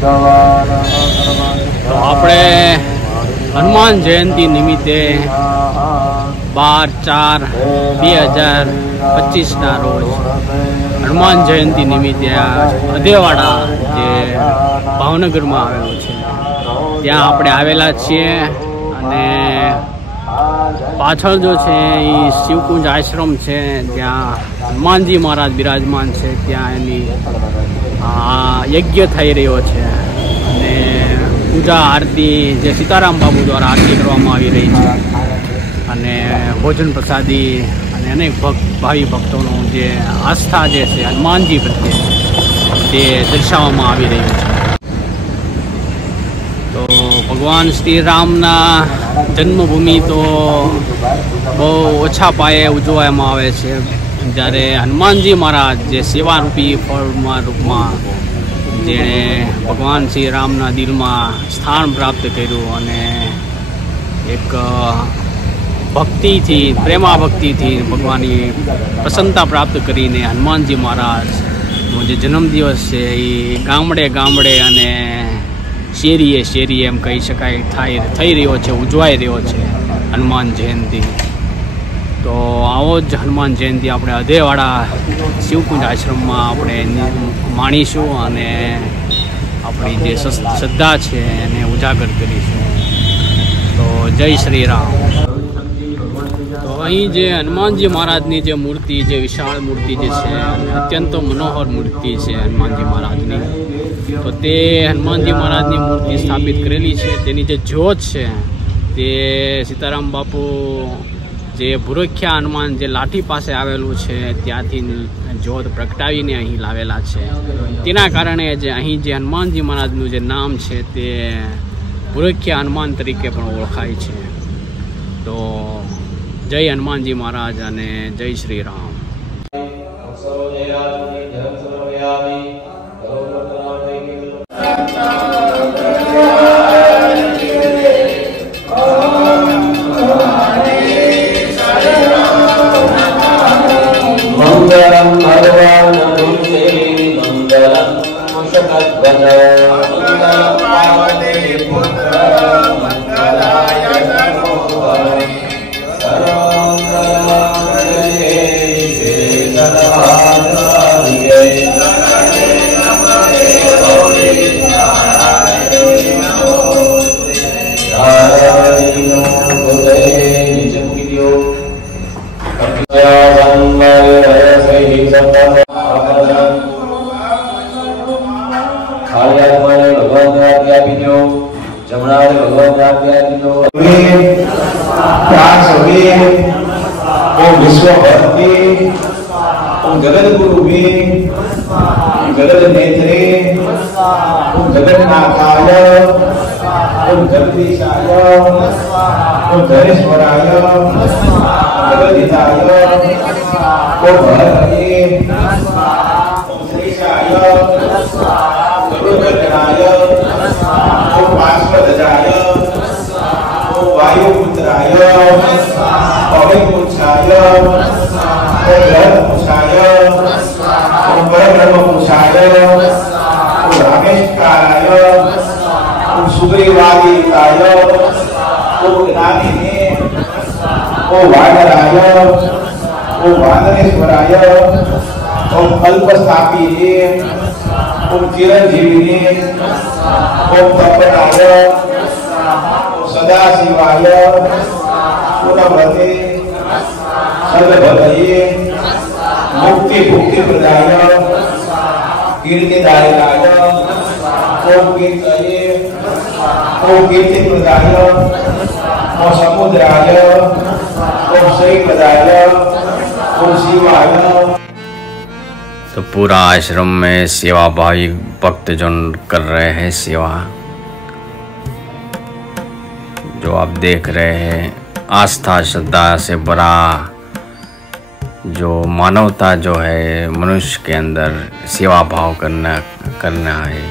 तो આપણે હનુમાન જયંતિ નિમિત્તે 12/4/2025 રોજ હનુમાન જયંતિ નિમિત્તે અદેવાડા જે ભાવનગરમાં આવેલું છે ત્યાં આપણે આવેલા છીએ અને પાછળ જો છે એ શિવકુંજ આશ્રમ છે ત્યાં હનુમાનજી મહારાજ બિરાજમાન છે ત્યાં એની યજ્ઞ થઈ રહ્યો છે અને પૂજા આરતી જે સીતારામ બાબુ દ્વારા આરતી કરવામાં આવી રહી છે અને ભોજન પ્રસાદી અને અનેક ભાવિ ભક્તોનું જે આસ્થા જે છે હનુમાનજી પ્રત્યે તે દર્શાવવામાં આવી રહ્યું છે। તો ભગવાન શ્રી રામના જન્મભૂમિ તો બહુ ઓછા પાયે ઉજવવામાં આવે છે, જ્યારે હનુમાનજી મહારાજ જે સેવારૂપી ફળના રૂપમાં જેણે ભગવાન શ્રી રામના દિલમાં સ્થાન પ્રાપ્ત કર્યું અને એક ભક્તિથી પ્રેમાભક્તિથી ભગવાનની પ્રસન્નતા પ્રાપ્ત કરીને હનુમાનજી મહારાજનો જે જન્મદિવસ છે એ ગામડે ગામડે અને શેરીએ શેરીએ એમ કહી શકાય થઈ રહ્યો છે, ઉજવાઈ રહ્યો છે હનુમાન જયંતિ। તો આવો જ હનુમાન જયંતિ આપણે અધેવાડા શિવકુંજ આશ્રમમાં આપણે માણીશું અને આપણી જે શ્રદ્ધા છે એને ઉજાગર કરીશું। તો જય શ્રી રામ। તો અહીં જે હનુમાનજી મહારાજની જે મૂર્તિ, જે વિશાળ મૂર્તિ જે છે અત્યંત મનોહર મૂર્તિ છે હનુમાનજી મહારાજની, તો તે હનુમાનજી મહારાજની મૂર્તિ સ્થાપિત કરેલી છે। તેની જે જ્યોત છે તે સીતારામ બાપુ જે ભુરખ્યા હનુમાન જે લાઠી પાસે આવેલું છે ત્યાંથી જ્યોત પ્રગટાવીને અહીં લાવેલા છે। તેના કારણે જે અહીં જે હનુમાનજી મહારાજનું જે નામ છે તે ભુરખ્યા હનુમાન તરીકે પણ ઓળખાય છે। તો જય હનુમાનજી મહારાજ અને જય શ્રી રામ। मंगलम भगवान तुलसी मंगलम मुषकध्वज मंगलम पार्वती पुत्र मंगलाय नमो हरि सर्वमंगलमंगले शिवे सर्वार्थसाधिके शरणे त्र्यंबके गौरी नारायणी नमोस्तुते नारायणी नमोस्तुते निजं गिर्यो जगत गुरु जगत नेत्रे जगन्नाथाय जगदीशाय धनेश्वराय जगदीशाय भरतये श्रीशाय गरुड़गणाय पार्श्वध्वजाय वायुपुत्राय पवनपुच्छाय ग्रहपुच्छाय परब्रह्मपुच्छाय रामेश्वराय सुग्रीवादिताय ज्ञानिने वानराय वानरेश्वराय कल्पस्थापिने चिरंजीविने तपनाय सदाशिवाय पुनव्रते सर्वभतये मुक्ति भुक्ति प्रदाय कीर्तिदायकाय कीर्तये कीर्ति प्रदाय समुद्राय श्रीपदाय शिवाय। तो पूरा आश्रम में सेवाभावी भक्तजन कर रहे हैं सेवा, जो आप देख रहे हैं। आस्था श्रद्धा से बड़ा जो मानवता जो है मनुष्य के अंदर सेवा भाव करना है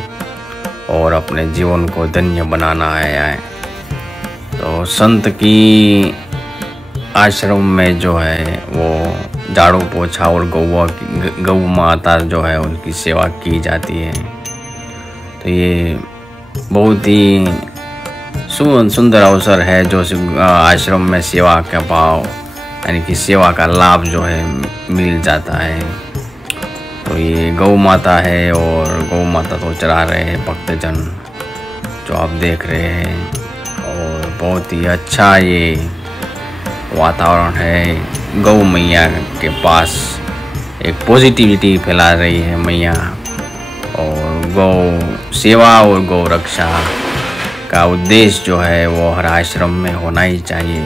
और अपने जीवन को धन्य बनाना है। तो संत की आश्रम में जो है वो झाड़ू पोछा और गौ माता जो है उनकी सेवा की जाती है। तो ये बहुत ही सुंदर अवसर है जो आश्रम में सेवा का भाव यानी कि सेवा का लाभ जो है मिल जाता है। तो ये गौ माता है और गौ माता तो चरा रहे हैं भक्तजन जो आप देख रहे हैं, और बहुत ही अच्छा ये वातावरण है। गौ मैया के पास एक पॉजिटिविटी फैला रही है मैया, और गौ सेवा और गौ रक्षा का उद्देश्य जो है वो हर आश्रम में होना ही चाहिए।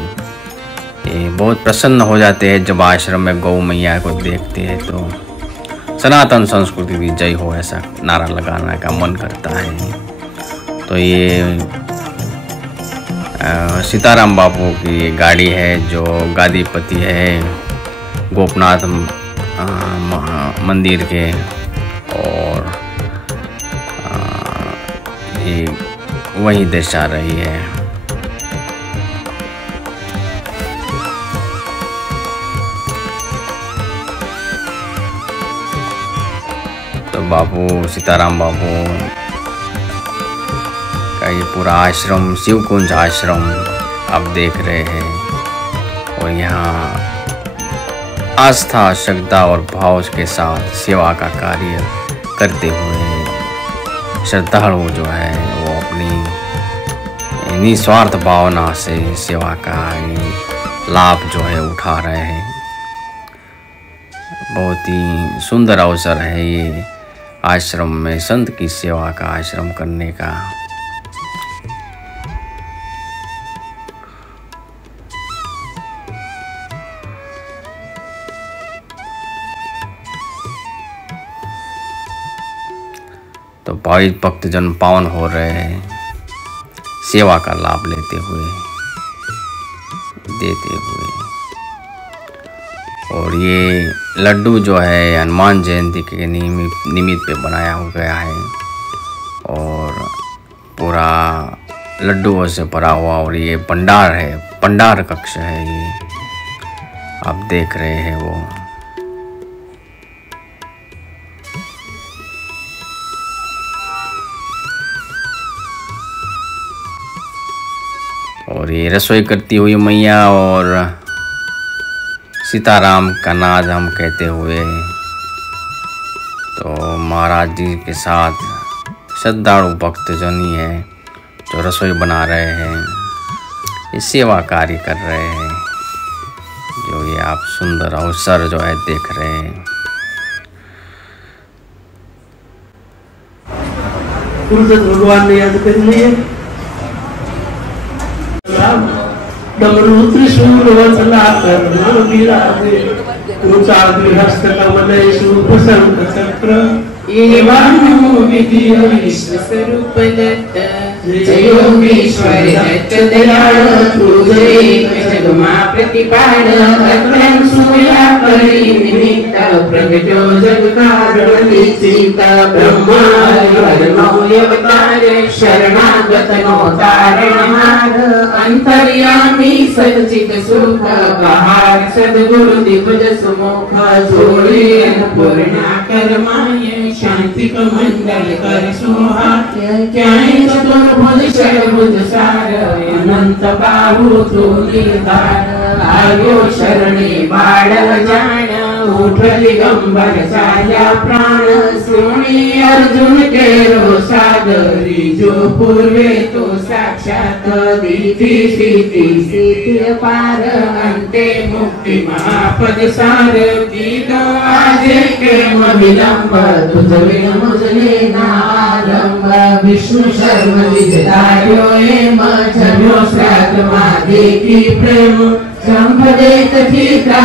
ये बहुत प्रसन्न हो जाते हैं जब आश्रम में गौ मैया को देखते हैं, तो सनातन संस्कृति की जय हो ऐसा नारा लगाने का मन करता है। तो ये सीताराम बापू की गाड़ी है जो गादीपति है गोपनाथ मंदिर के, और ये वही दर्शा रही है। तो बापू सीताराम बापू का ये पूरा आश्रम शिवकुंज आश्रम आप देख रहे हैं, और यहाँ आस्था श्रद्धा और भाव के साथ सेवा का कार्य करते हुए श्रद्धालु जो है वो अपनी निस्वार्थ भावना से सेवा का लाभ जो है उठा रहे हैं। बहुत ही सुंदर अवसर है ये आश्रम में संत की सेवा का आश्रम करने का। तो भाविक भक्तजन पावन हो रहे हैं सेवा का लाभ लेते हुए देते हुए। और ये लड्डू जो है हनुमान जयंती के निमित्त पे बनाया हो गया है, और पूरा लड्डुओं से भरा हुआ, और ये भंडार है, भंडार कक्ष है ये आप देख रहे हैं वो। और ये रसोई करती हुई मैया और सीताराम का नाद हम कहते हुए तो महाराज जी के साथ श्रद्धालु भक्तजन ही है जो रसोई बना रहे हैं, ये सेवा कार्य कर रहे हैं, जो ये आप सुंदर अवसर जो है देख रहे हैं। भगवान ने याद कर लिए डमरू त्रिशूल वसला कर्म विराजे ऊंचा गृहस्थ कमल शूप शंख चक्र एवं विधि विश्व स्वरूप दत्त जय योगेश्वर दत्त दयाल तुझे जगमा प्रतिपाल अग्रम सूया परि निमित्त प्रगटो जग कारण निश्चित ब्रह्मा हरिमौय अवतार शरणागत नो तारण मार्ग अंतर्यामी सचित सुख बहार सद्गुरु दिव्य सुमुख जोड़े अन्नपूर्णा कर्माय शांति का मंडल कर सुहाग्य क्या चतुर्भुज षड्भुज सार अनंत बाहु तू निधार आयो शरणे बाळ जान उठ दिगंबर साया प्राण सुनी अर्जुन के रो सागरी जो पूर्वे तो साक्षात दीति सिद्धि पार अंते मुक्ति महापद सार दीदो आजे के विलंब तुझ विन मुझले नारंभ विष्णु शर्म विजदायो एम जन्यो श्राद्ध मादे की प्रेम संभदेत ठीका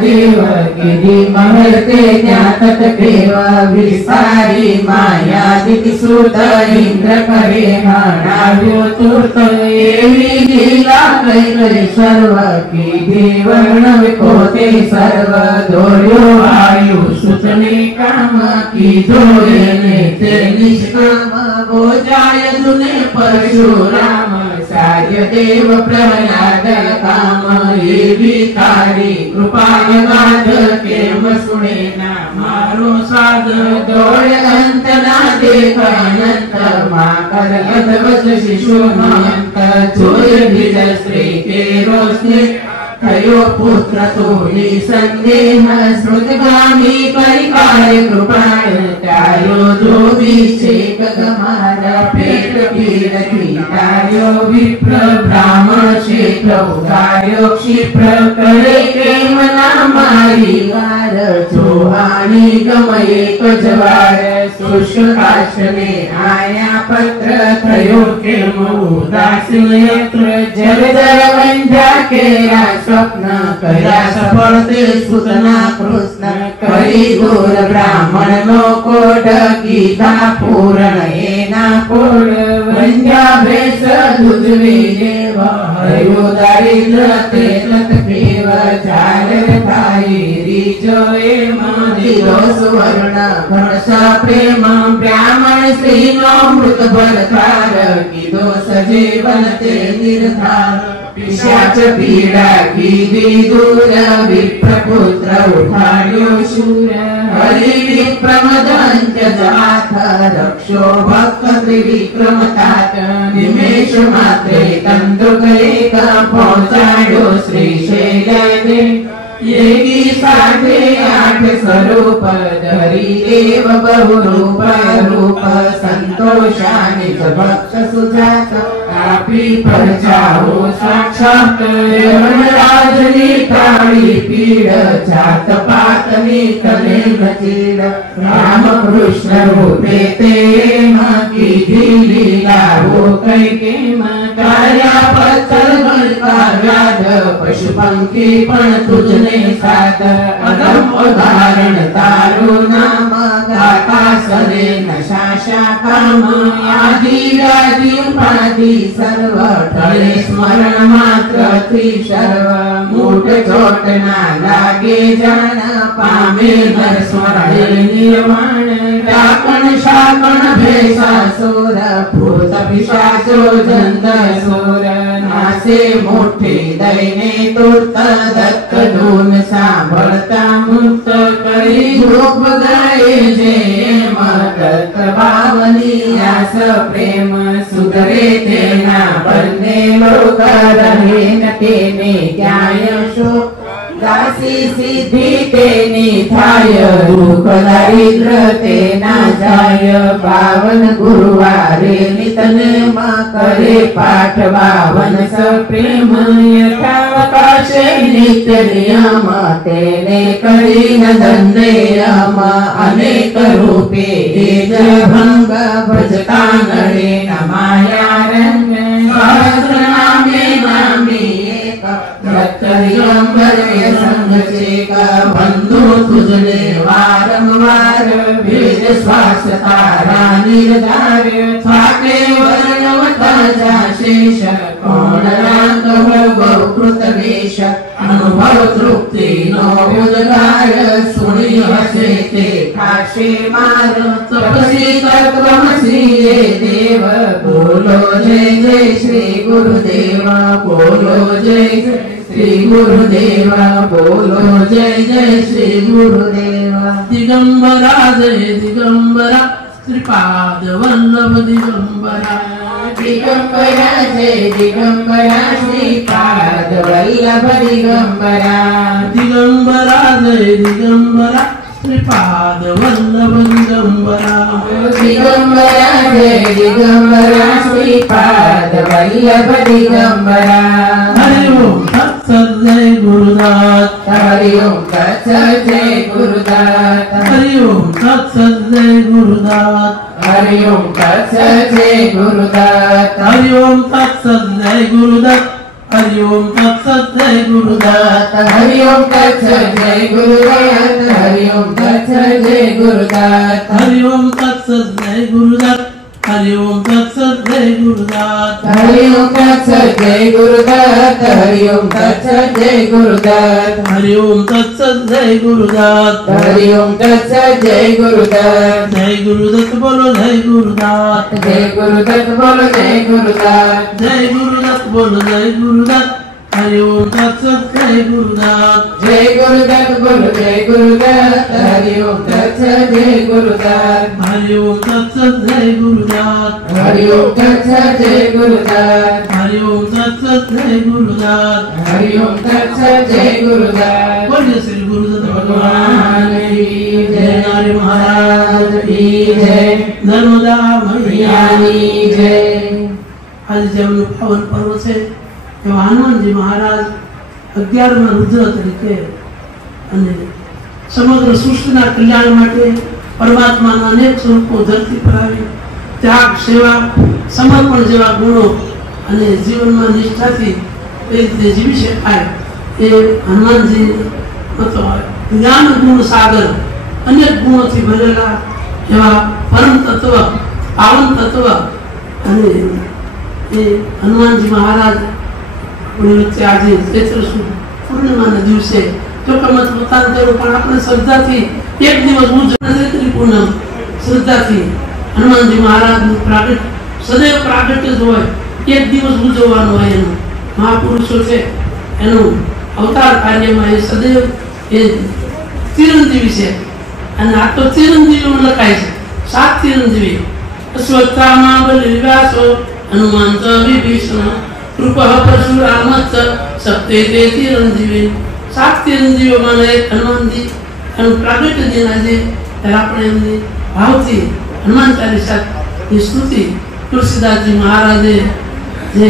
देव गिरि महर्ते ज्ञातत देव विस्तारी माया दिति सुत इंद्र करे हाणाव्यो तुर्त एवी लीला कैले सर्व की देवर्ण विकोते सर्व दोर्यो आयु सुतने काम की दोयने ते निष्काम भोजाय सुने परशुराम साय देव प्रहलाद काम ये भिखारी कृपाय गाध केम सुने ना मारो साध दोड़ अंत ना देख अनंत और अधवच शिशु महंत जोय भिज स्त्री के रोशनी थयो पुत्र तोहि संदेह श्रुतगामी परिकार कृपाण त्यायो जो विषेक गमार पेट पीड पीडायो विप्र ब्राह्मण क्षेत्र उदार्यो क्षिप्र करे के मना मारी वार चोहानी गमये कजवार शुष्काश में आया पत्र थयो के मुदासियत्र जर जर वंध्या के स्वप्न कया सफल ते सूचना कृष्ण करी दूर ब्राह्मण नो कोट गीता पूर्ण एना पोड वंध्या भेष दुजवे देव हयो दारिद्र ते तत केव चार थाई रिजो ए दिलो सुवर्ण भरसा प्रेम ब्राह्मण स्त्री नो मृत बलकार कीधो सजीवन ते निर्धार पिशाच पीड़ा की दूर विप्रपुत्र उठायो शूर हरि विप्रमदंच जाथ रक्षो भक्त त्रिविक्रम तात निमेष मात्रे तंदुकले का पहुंचायो श्रीशैले येगी 8.5 स्वरूप धरी देव बहुरूप रूप संतोषानि च भक्त सुजात कापी परचाहो साक्षात राजनी प्राणी पीड जात पातनी तने बचीड राम कृष्ण रूपे ते की लीला हो कैके कार्या पत्थर व्याध पशु पंखी पण तुझने साथ अदम उदाहरण तारो नाम गाता सरे नशाशा काम आदि व्याधि उपाधि सर्व ठळे स्मरण मात्र त्री सर्व मूठ चोट ना लागे जान पामे नर स्मरण निर्वाण डाकण शाकण भेषा सोर भूत पिशाचो जंद सोर नासे मोठे दैने तुर्त दत्त धून सांभळता मुक्त करी झोप गळे जे मदत भावनी आस प्रेम सुधरे तेना बंदे लोक रहे न तेने ज्ञाय शोक दासी सिद्धि तेनी थाय दुख दारिद्र तेना जाय पावन गुरुवारे नितने मा करे पाठ बावन स प्रेम यथावकाशे नित्य नियम तेने करी न दंडेयम अनेक रूपे एज भंग भजता नरे न माया रंग सहस्र नामे नामी संघचेका बंधु तुझने वारंवार वेद श्वास तारा निर्धार थाके वर्णवता शेष कौन रांग हो कृत वेश अनुभव तृप्ति नो उद्गार सुनी हसे ते खाशे मार तपसी तत्वमसी ये देव बोलो जय जय श्री गुरुदेव बोलो जय श्री गुरुदेवा बोलो जय जय श्री गुरुदेवा दिगंबरा जय दिगंबरा श्रीपाद वल्लभ दिगंबरा दिगंबरा जय दिगंबरा श्रीपाद वल्लभ दिगंबरा दिगंबरा जय दिगंबरा श्रीपाद वल्लभ दिगंबरा दिगंबरा जय दिगंबरा श्रीपाद वल्लभ दिगंबरा हरि ओम तत्सत् जय गुरुदात हरि ओम तत्सत् जय गुरुदात हरि ओम तत्सत् जय गुरुदात हरि ओम तत्सत् जय गुरुदात हरि ओम तत्सत् जय गुरुदात हरि ओम तत्सत् जय गुरुदात हरि ओम तत्सत् जय गुरुदात हरि ओम तत्सत् जय गुरुदात हरि ओम तत्सत् जय गुरुदात हरि ओम तत्सत् जय गुरुदात हरि ओम तत्सत् जय गुरुदात हरि ओम तत्सत् जय गुरुदात हरि ओम तत्सत् जय गुरुदात हरि ओम तत्सत् जय गुरुदात जय गुरुदत्त बोलो जय गुरुदात जय गुरुदत्त बोलो जय गुरुदात जय गुरुदत्त बोलो जय गुरुदात हरि ओम तत्सत जय गुरुदत्त जय गुरुदत्त बोलो जय गुरुदत्त हरि ओम तत्सत जय गुरुदत्त हरि ओम तत्सत जय गुरुदत्त हरि ओम तत्सत जय गुरुदत्त हरि ओम तत्सत जय गुरुदत्त हरि ओम तत्सत जय गुरुदत्त बोलिए श्री गुरुदत्त भगवान की जय नारी महाराज की जय नर्मदा मैया की जय। आज जब पावन पर्व છે એવા હનુમાનજી મહારાજ 11મા રુદ્ર તરીકે અને સમગ્ર સૃષ્ટિના કલ્યાણ માટે પરમાત્માના અનેક સ્વરૂપો ધરતી પર આવી ત્યાગ સેવા સમર્પણ જેવા ગુણો અને જીવનમાં નિષ્ઠાથી એ રીતે જીવી શકાય એ હનુમાનજી જ્ઞાન ગુણ સાગર અનેક ગુણોથી ભરેલા એવા પરમ તત્વ પાવન તત્વ અને એ હનુમાનજી મહારાજ વચ્ચે આજે ચૈત્ર સુદ પૂર્ણિમાના દિવસે ચોક્કસ મતાંતરો પણ આપણે શ્રદ્ધાથી એક દિવસ ચૈત્રી પૂનમ શ્રદ્ધાથી હનુમાનજી મહારાજનું પ્રાગટ્ય સદૈવ પ્રાગટ્ય જ હોય એક દિવસ ઉજવવાનો હોય એનું મહાપુરુષો છે એનું અવતાર કાર્યમાં એ સદૈવ એ ચિરંજીવી છે અને આ તો ચિરંજીવીમાં લખાય છે 7 ચિરંજીવી અશ્વત્થામા બલિવ્યાસો हनुमान विभीषण कृपा परशुराम सप्ते ते चिरंजीवी 7 चिरंजीवी माने हनुमान जी एनु प्रागट्य दिन આજે ત્યારે આપણે એમની ભાવથી હનુમાન ચાલીસાની સ્તુતિ તુલસીદાસજી મહારાજે જે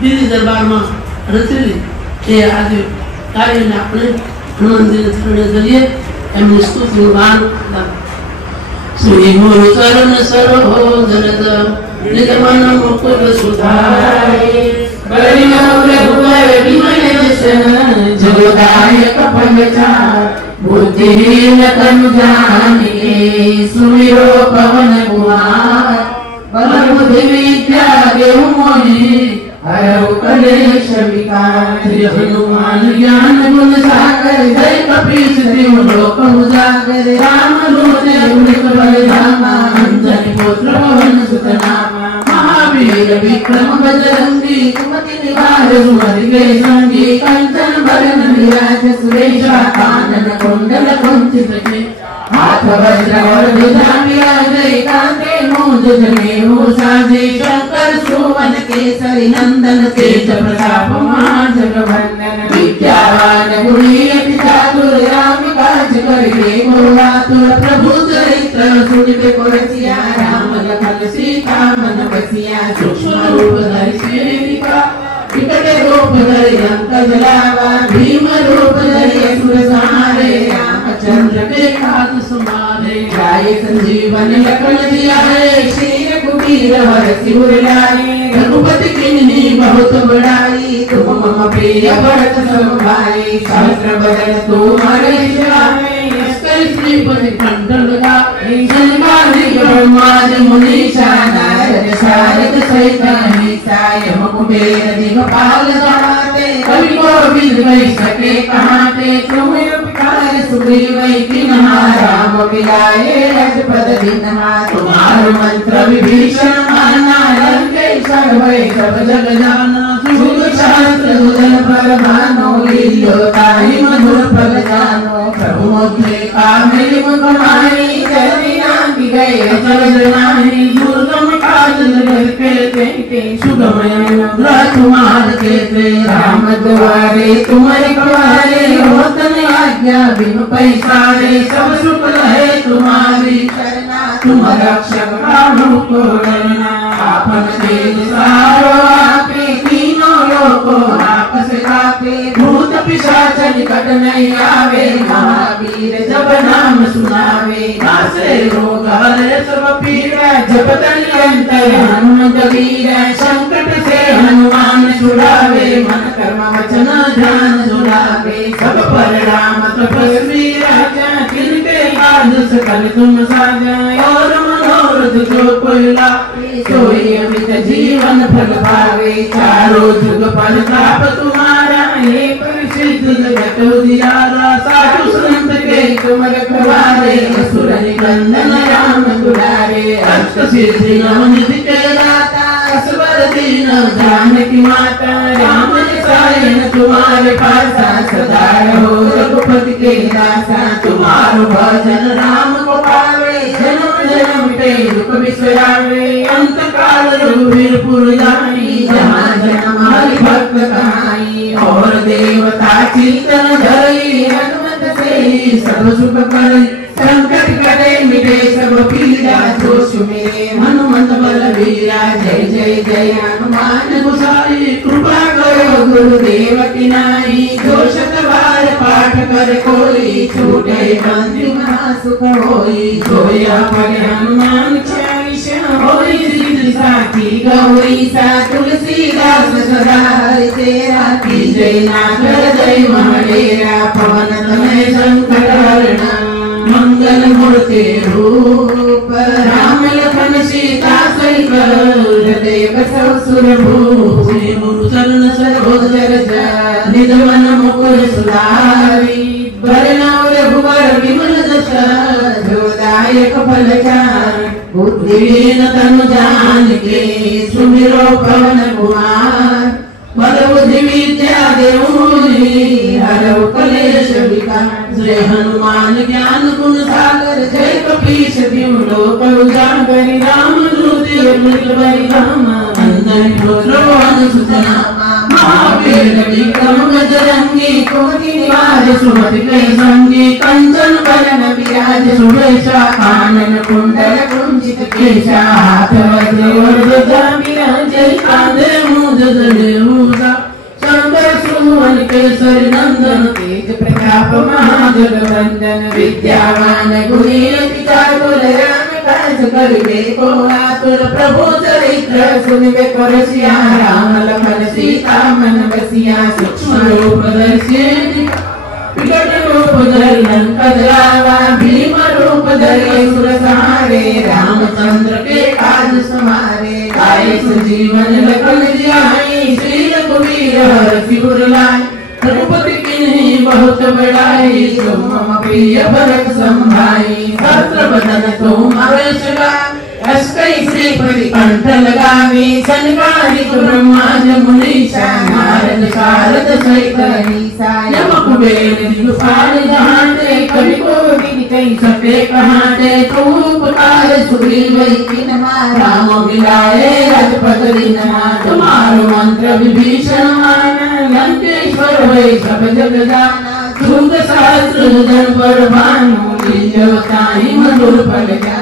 દિલ્હી દરબારમાં રચેલી એ આજે કાર્યને આપણે હનુમાનજીને ચરણે ધરીએ એમની સ્તુતિનું ગાન શ્રી ગુરુ ચરણ સરોજ निगमन मुकुल सुधारे बलियो रघुवर विमल जसन जगदायक फलचार बुद्धिहीन तनु जानिके सुमिरो पवन कुमार बल बुद्धि विद्या देहु मोहि हरौ कलेश विकार श्री हनुमान ज्ञान गुण सागर जय कपीश तिहु लोक उजागर राम दूत अतुलित बल धामा अंजनी पुत्र पवन सुत नामा महावीर विक्रम बजरंगी कुमति निवार सुमति के संगी कंचन बरन विराज सुरेशा कानन कुंडल कुंचित के हाथ वज्र और ध्वजा विराजे कांधे मूंज जनेऊ साजे शंकर सुवन केसरी नंदन तेज प्रताप महाजगवंदन विद्यावान गुणी अति चातुर राम काज करिबे को आतुर प्रभु चरित्र सुनिबे को रसिया राम लखन सीता मन बसिया सूक्ष्म रूप धरि सेविका विकट रूप धरि लंका जलावा भीम रूप धरि असुर संहारे रामचंद्र के काज समारे गाय संजीवन लखन जियारे श्री रघुवीर हर सिर लाए रघुपति किन्हीं बहुत बड़ाई तुम मम प्रिय भरत सम भाई सहस्र बदन तुम्हारे जाए अस्कर श्रीपति कंठन गाए जन्मादि ब्रह्मादि मुनीषा नारद शारद सहित अहिंसा यम कुबेर दिगपाल सहाते कवि कोविद वै सके कहाते तुम्हें उपकार सुग्रीव किन्हा राम मिलाए रजपद दीन्हा तुम्हारो मंत्र विभीषण माना लंकेश्वर भय सब जग जाना शुभ शास्त्र सुजन पर भानो लील्यो ताहि मधुर फल जानो प्रभु मुद्रे कामिल मुख माहि जनि नामि गए जग जनाहि दुर्गम काज नगर के ते सुगम ग्रह तुम्हार के राम द्वारे तुम्हारे कवारे होतन आज्ञा बिन पैसारे सब सुख रहे तुम्हारी शरणा तुम रक्षक काहू को डरना आपन तेज सहारो आपे तीनों लोको आपस कापे भूत पिशाच निकट नहीं आवे महावीर जब नाम सुनावे नासे रोग हरे सब पीड़ा जपत निरंतर हनुमत वीर संकट से हनुमान छुड़ावे मन कर्म वचन ध्यान जुड़ावे सब पर राम तपस्वी राजा जिनके काज सकल तुम साजा और मनोरथ जो कोई लावे सोई अमित जीवन फल पावे चारों जुग फल ताप तुम्हारा हे परिसिद्ध जगत उजियारा साधु संत के तुम रखवारे असुर निकंदन राम दुलारे अष्ट सिद्धि नव निधि के दाता असवर दीन जानकी माता राम नारायण तुम्हारे पासा सदा रहो रघुपति के दासा तुम्हारो भजन राम को पावे जन्म जन्म पे दुख बिसरावे अंत काल रघुवीर पुर जाई जहाँ जन्म हरि भक्त कहाई और देवता चिंतन धरई हनुमत से सब सुख करई संकट कटे मिटे सब पीड़ा जो सुमिरे हनुमत बलबीरा जय जय जय हनुमान गोसाई कृपा करो गुरुदेव की नाई जो शतबार पाठ कर कोई छूटे बंदी महासुख होई जो यह पढ़े हनुमान चालीसा होई सिद्ध साखी गौरी सा तुलसीदास सदा हरि तेरा की जय नाथ जय महाडेरा पवन तनय संकट हरणा मंगल मूर्ति रूप राम लखन सीता सहित हृदय बसव सुर भूप गुरु चरण सरोज निज मन मुकुर सुधारी बरनौ रघुवर विमल जस जोदायक फलचारि बुद्धिहीन तनु जानिके सुमिरो पवन कुमार बल बुद्धि विद्या देऊनि हरौ कलेश विकार जय हनुमान ज्ञान गुण सागर जय कपीश तिहु लोक उजागर रामदूत अतुलित बल धामा अंजनी पुत्र पवन सुत नामा महावीर विक्रम बजरंगी कुमति निवार सुमति के संगी कंचन बरन विराज सुबेशा कानन कुंडल कुंचित केशा हाथ वज्र और ध्वजा विराजे कांधे मूंज जनेऊसा शंकर सुमन केसरी नंदन तेज प्रताप महाजगवंदन विद्यावान गुणीयति चातुर राम काज करिबे को आतुर प्रभु चरित्र सुनिबे को रसिया राम लखन सीता मन बसिया सूक्ष्म रूप दर्शि विकट रूप धरि लंका जलावा भीम रूप धरि सुर संहारे रामचंद्र के काज समारे गाय संजीवन लखन जियाई श्री रघुवीर हरषि उर लाए रघुपति किन्हीं बहुत बड़ाई जो मम प्रिय भरत संभाई सहस्र बदन तुम अवेश अस्कई श्रीपति कंठ लगावे सनकादिक ब्रह्मांड मुनीषा नारद शारद सहित अहीसा यम कुबेर दिगपाल जहांते कवि कोटि कई सके कहांते तुम उपकार सुग्रीव की नमा राम मिलाए राजपद दीनमा तुम्हारो मंत्र विभीषण माना लंकेश्वर होय सब जग जाना झूठ सहस्र जन पर भानु लील्यो ताहि मधुर फल जा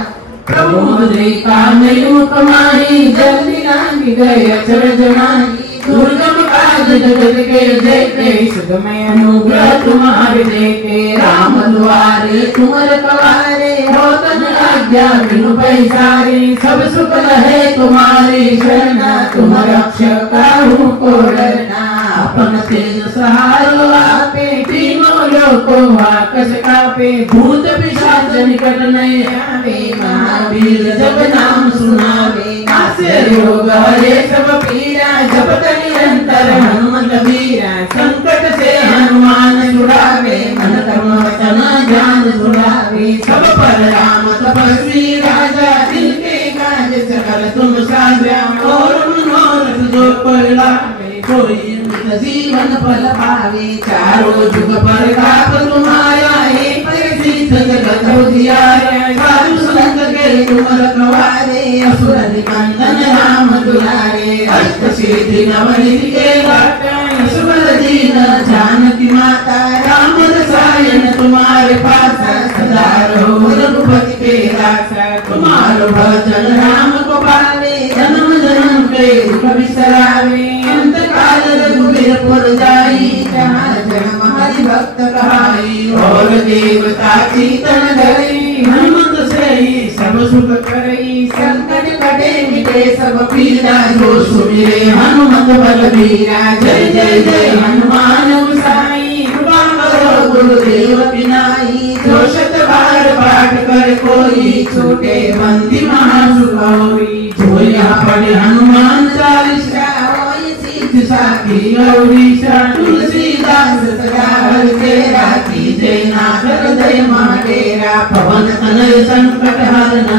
प्रभु देखा नहीं कमाई जल्दी नांगी गए अचरज माही दुर्गम काज जगत के जेते सुगमय अनुग्रह तुम्हारे देखे राम द्वारे तुम रखवारे हो तन आज्ञा बिनु पैसारे सब सुख लहे तुम्हारी शरणा तुम रक्षक काहू को डरना अपन तेज सहारो आपे तीनों लोकों आकाश कापे भूत पिशाच निकट नहीं आवे महावीर जब नाम सुनावे नासे रोग हरे सब पीड़ा जपत निरंतर हनुमत वीरा संकट से हनुमान छुड़ावे मन कर्म वचन ज्ञान छुड़ावे सब पर राम तपस्वी राजा जिनके काज सकल तुम साजा और मनोरथ जो कोई लावे कोई जीवन फल पावे चारों जुग पर काप तुम्हारा हे परिसिद्ध जगत उजियारा साधु संत के तुम रखवारे असुर निकंदन राम दुलारे अष्ट सिद्धि नवनिधि के दाता सुबल दीन जानकी माता राम रसायन तुम्हारे पास सदा रहो रघुपति के दासा तुम्हारो भजन राम को पावे जन्म जन्म के दुख बिसरावे अंत काल रघुवीर पुर जाई जहाँ जन्म हरि भक्त कहाई और देवता चिंतन धरई हनुमत से ही सब सुख करई संकट कटे मिटे सब पीड़ा जो सुमिरे हनुमत बलबीरा जय जय जय हनुमान गोसाई कृपा करो गुरुदेव की नाई जो शतबार पाठ कर कोई छोटे बंदी महासुख होई जो यहाँ पढ़े हनुमान चालीसा साखी गौरीशा तुलसीदास सदा हरि तेरा की जय नाथ जय महाडेरा पवन तनय संकट हरना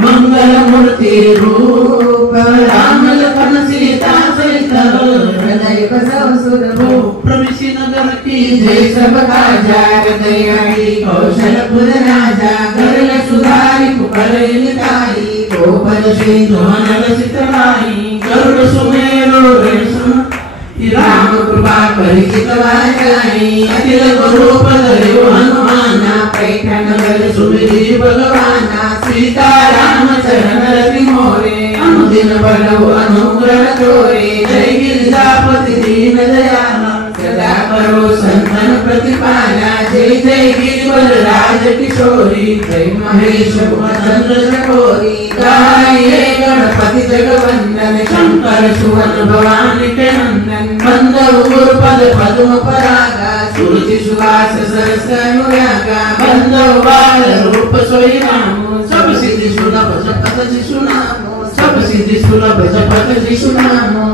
मंगल मूर्ति रूप राम लखन सीता सहित हृदय बसव सुरभो प्रवेशी नगर की जय सबका जार दयारी कौशलपुर राजा गरल सुधारी पुकरली ताई गोपद सिंधु नर सितराई गरुड़ सुमेरो रणसुम राम कृपा परिचित वाजाई अखिल गुरु पदयो हनुमाना पैठण नगर सुमिरी भगवाना सीता राम चरण रति मोरे अनुदिन बलव अनुग्रह तोरे जय गिरिजापति दीन दयाला सदा करो संतन प्रतिपाला जय जय गिरिवर राज किशोरी जय महेश चंद्र चकोरी गाये गणपति जगवंदन शंकर सुवन भवानी के नंदन बंदव गुरुपद पद्म परागा सुरुचि सुवास सरस अनुरागा बंदव बाल रूप सोई रामो सब सिद्धि सुलभ जपत शिशु नामो सब सिद्धि सुलभ जपत शिशु नामो